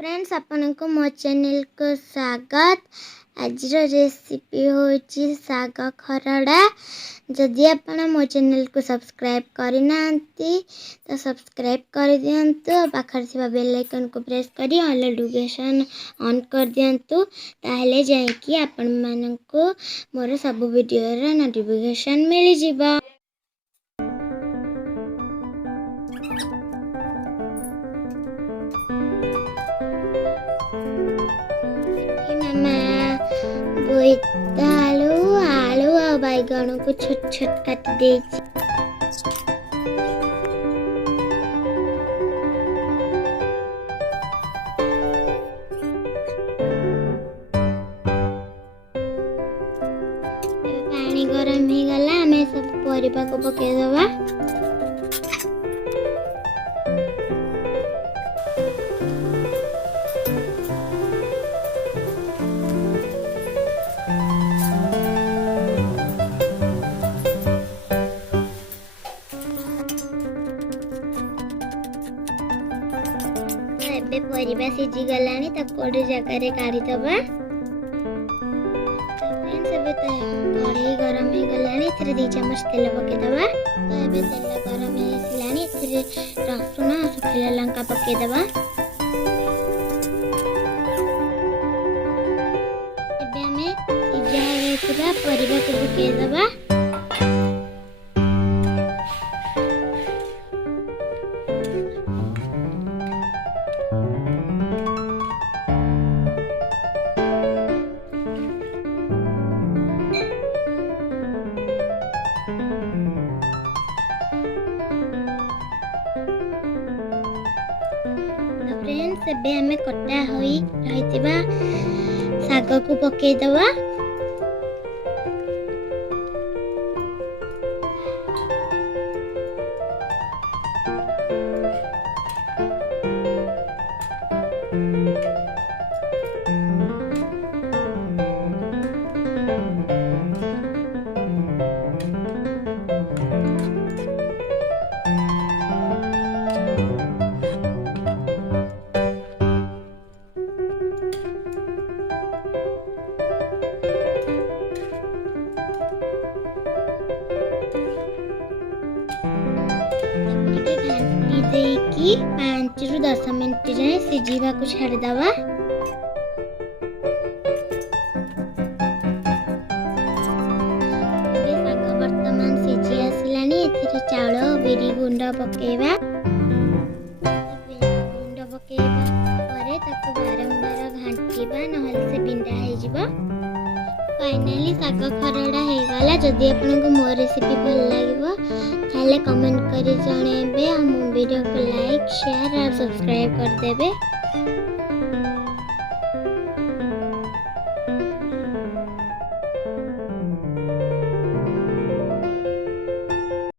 Friends आपनको मो channel को स्वागत। आज रेसिपी होची साग खरड़ा। जदि आपण मो चैनल को सब्सक्राइब करना तो सब्सक्राइब कर दियंतु। पाखर थिबा बेल आइकन को प्रेस करी ऑल नोटिफिकेशन ऑन कर दियंतु। ताहले जाय कि आपण मानको मोर सब वीडियो रा नोटिफिकेशन मिल जिवो। बोईतालू आलू और बैगन को छोट छोट काट दे। पानी गरम हो गला हमें सब परिबा को पके दबा। परिबा सिझी गलानी तब कोड़ी जगह रे काढ़ी दबा। फ्रेंड्स अबे तो कढ़ाई गरम हो गलानी इथरे 2 चम्मच तेल पके दबा। तो अबे तेल गरम हो आसलानी इथरे रसुन और सुखिला लंका पके दबा। एबे हमें सिझा होइथिबा परिबा को पके दबा। फ्रेंड्स एबे हमें कटा होई रहितिबा साग को पके दबा। देखी 5 रु 10 मिनट जाए सिझीबा को छाड़ दबा। ए साग वर्तमान सिझी आसलानी एथिरे चाउल बिरी गुंड पकेबा। गुंड पकेबा परे ताको बारंबार घांटीबा नहले से बिंडा हे जिवो। फाइनली साग खरड़ा हे गला। जदि आपनको मो रेसिपी भल लागिवो ताले कमेंट करी जणेबे। हम वीडियो को लाइक शेयर और सब्सक्राइब कर देबे।